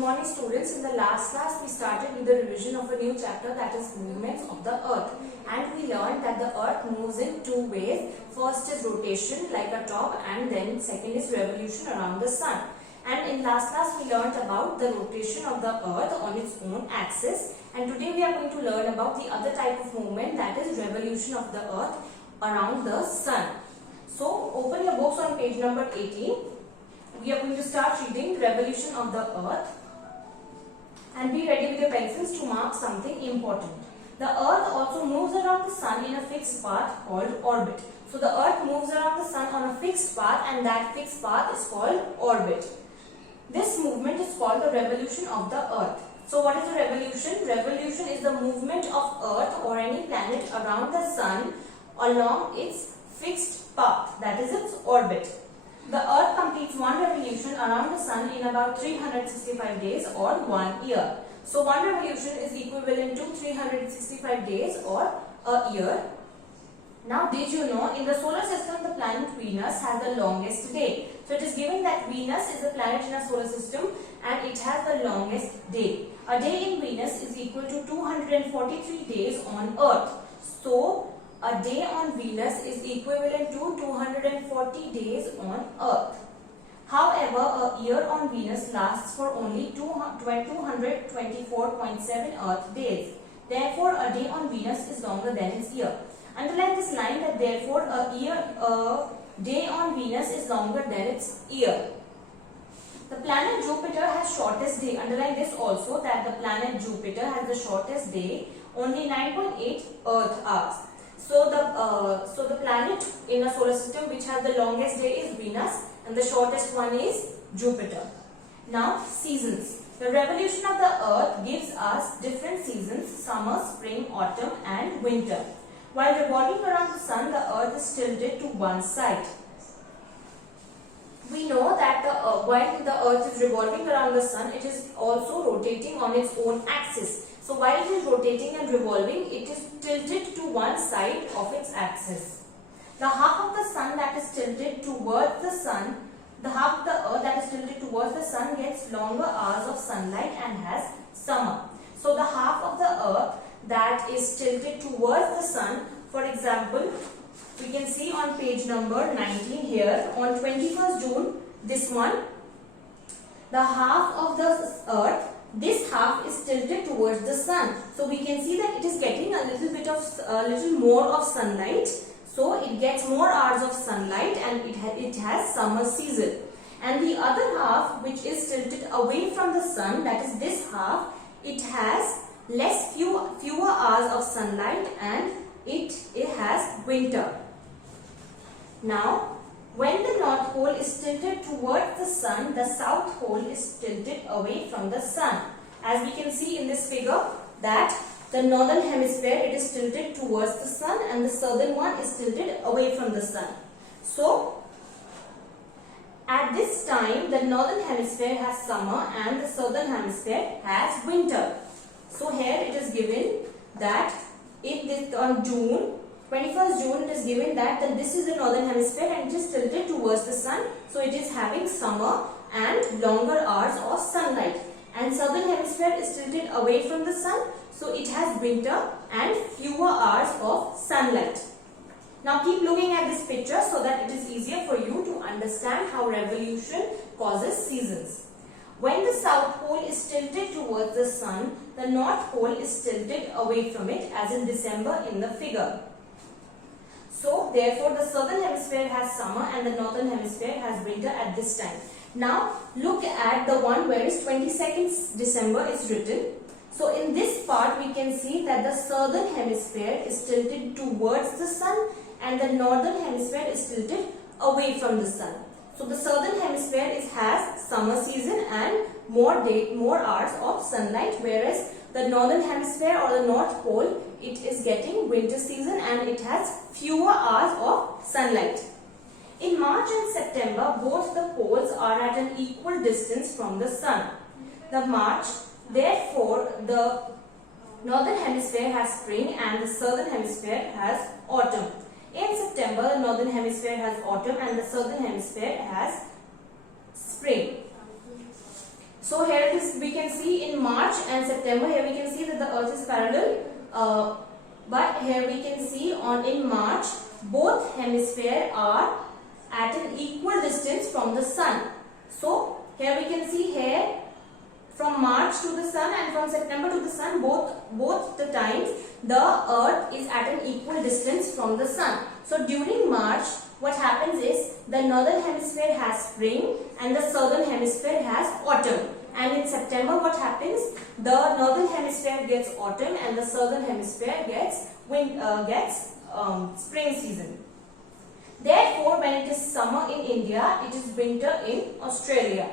morning students. In the last class we started with the revision of a new chapter, that is movements of the earth, and we learned that the earth moves in two ways. First is rotation like a top, and then second is revolution around the sun. And in last class we learned about the rotation of the earth on its own axis, and today we are going to learn about the other type of movement, that is revolution of the earth around the sun. So open your books on page number 18. We are going to start reading revolution of the earth, and be ready with your pencils to mark something important. The earth also moves around the sun in a fixed path called orbit. So the earth moves around the sun on a fixed path, and that fixed path is called orbit. This movement is called the revolution of the earth. So what is a revolution? Revolution is the movement of earth or any planet around the sun along its fixed path, that is its orbit. The earth completes one revolution around the sun in about 365 days or 1 year. So one revolution is equivalent to 365 days or a year. Now, did you know in the solar system the planet Venus has the longest day? So it is given that Venus is a planet in a solar system and it has the longest day. A day in Venus is equal to 243 days on Earth. So a day on Venus is equivalent to 240 days on Earth. However, a year on Venus lasts for only 224.7 Earth days. Therefore, a day on Venus is longer than its year. Underline this line that therefore a day on Venus is longer than its year. The planet Jupiter has shortest day. Underline this also, that the planet Jupiter has the shortest day, only 9.8 Earth hours. So the planet in a solar system which has the longest day is Venus, and the shortest one is Jupiter. Now, seasons. The revolution of the earth gives us different seasons: summer, spring, autumn and winter. While revolving around the sun, the earth is tilted to one side. We know that while the earth is revolving around the sun, it is also rotating on its own axis. So while it is rotating and revolving, it is tilted to one side of its axis. The half of the sun that is tilted towards the sun, the half of the earth that is tilted towards the sun gets longer hours of sunlight and has summer. So the half of the earth that is tilted towards the sun, for example, we can see on page number 19 here, on 21st June, this one, the half of the earth, this half is tilted towards the sun. So we can see that it is getting a little more of sunlight. So it gets more hours of sunlight and it has summer season. And the other half, which is tilted away from the sun, that is this half, it has fewer hours of sunlight and it has winter. Now, when the North Pole is tilted towards the sun, the South Pole is tilted away from the sun. As we can see in this figure, that the northern hemisphere, it is tilted towards the sun and the southern one is tilted away from the sun. So, at this time, the northern hemisphere has summer and the southern hemisphere has winter. So, here it is given that on June, 21st June, it is given that this is the northern hemisphere and it is tilted towards the sun. So it is having summer and longer hours of sunlight. And southern hemisphere is tilted away from the sun. So it has winter and fewer hours of sunlight. Now keep looking at this picture so that it is easier for you to understand how revolution causes seasons. When the South Pole is tilted towards the sun, the North Pole is tilted away from it, as in December in the figure. So, therefore, the southern hemisphere has summer and the northern hemisphere has winter at this time. Now, look at the one where is 22nd December is written. So, in this part, we can see that the southern hemisphere is tilted towards the sun and the northern hemisphere is tilted away from the sun. So, the southern hemisphere has summer season and more hours of sunlight, whereas the northern hemisphere or the North Pole, it is getting winter season and it has fewer hours of sunlight. In March and September, both the poles are at an equal distance from the sun. Therefore, the northern hemisphere has spring and the southern hemisphere has autumn. In September, the northern hemisphere has autumn and the southern hemisphere has spring. So here it is, we can see in March and September, here we can see that the earth is parallel, but here we can see in March both hemispheres are at an equal distance from the sun. So here we can see here from March to the sun and from September to the sun, both the times the earth is at an equal distance from the sun. So during March, what happens is the northern hemisphere has spring and the southern hemisphere has autumn. And in September, what happens? The northern hemisphere gets autumn and the southern hemisphere gets spring season. Therefore, when it is summer in India, it is winter in Australia.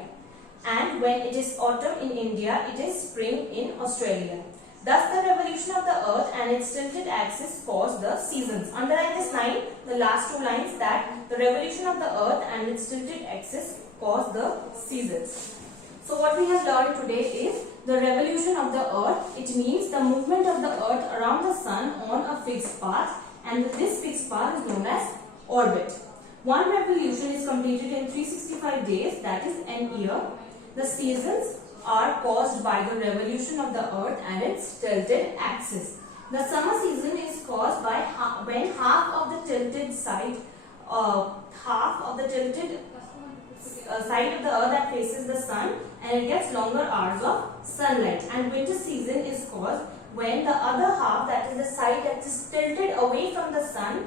And when it is autumn in India, it is spring in Australia. Thus, the revolution of the earth and its tilted axis cause the seasons. Underline this line, the last two lines, that the revolution of the earth and its tilted axis cause the seasons. So, what we have learned today is the revolution of the earth. It means the movement of the earth around the sun on a fixed path, and this fixed path is known as orbit. One revolution is completed in 365 days, that is an year. The seasons are caused by the revolution of the earth and its tilted axis. The summer season is caused by when half of the tilted side of the earth that faces the sun, and it gets longer hours of sunlight. And winter season is caused when the other half, that is the side that is tilted away from the sun,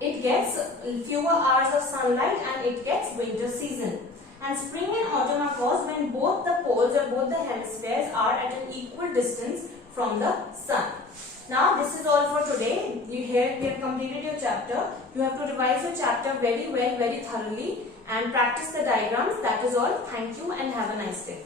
it gets fewer hours of sunlight and it gets winter season. And spring and autumn are caused when both the poles or both the hemispheres are at an equal distance from the sun. Now this is all for today. Here we have completed your chapter. You have to revise your chapter very well, very thoroughly, and practice the diagrams. That is all. Thank you and have a nice day.